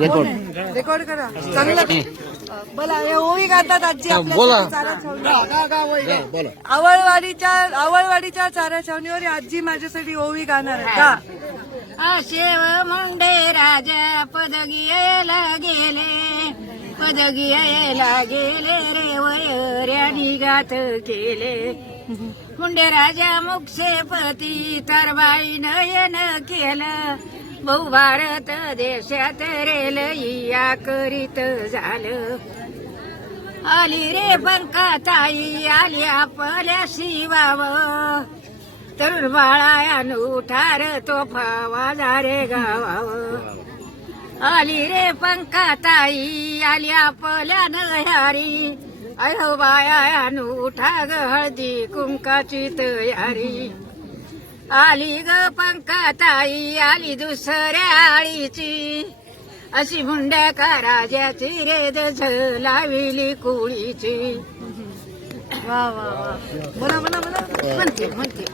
Record करा चांगलं बोला. ओवी गातात आजी बोला. चारा छावणी आवळवाडीच्या चारा छावणीवर आजी माझ्यासाठी ओवी गाणार आहे का? शेव मुंडे राजा पदगियला गेले, पदगियला गेले रे वयऱ्या निघात केले. मुंडे राजा मुक्षेपती तरबाई नयन केलं, बहु भारत देशात रे लईया करीत झालं. आली रे पंकाताई आली आपल्या शिवाव, तरुण बाळायान उठार तोफा रे गावाव. आली रे पंकाताई आली आपल्या नह्यारी, अहो बायान उठा ग हळदी कुंकाची तयारी. आली ग पंकाताई आली दुसऱ्या आळीची, अशी मुंड्या का राजाची रेद लाविली कुळीची. वा वा वा बोला बोला बोला म्हणते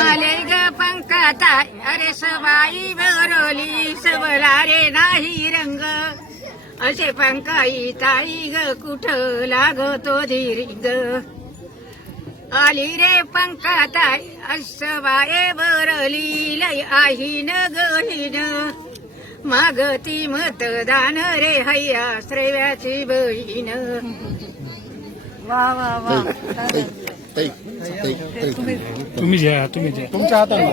आले ग पंकाताई अरे सबाई बरोली सबला रे नाही रंग, असे पंकाई ताई ग कुठं लागतो धीरिंग. आली रे पंकाताई असबाये बरली लय आहीन गहीन, मागती मतदान रे हैया श्रेयाची बहीण. वा वा वा तुम्ही तुम्ही घ्या तुमच्या हाताने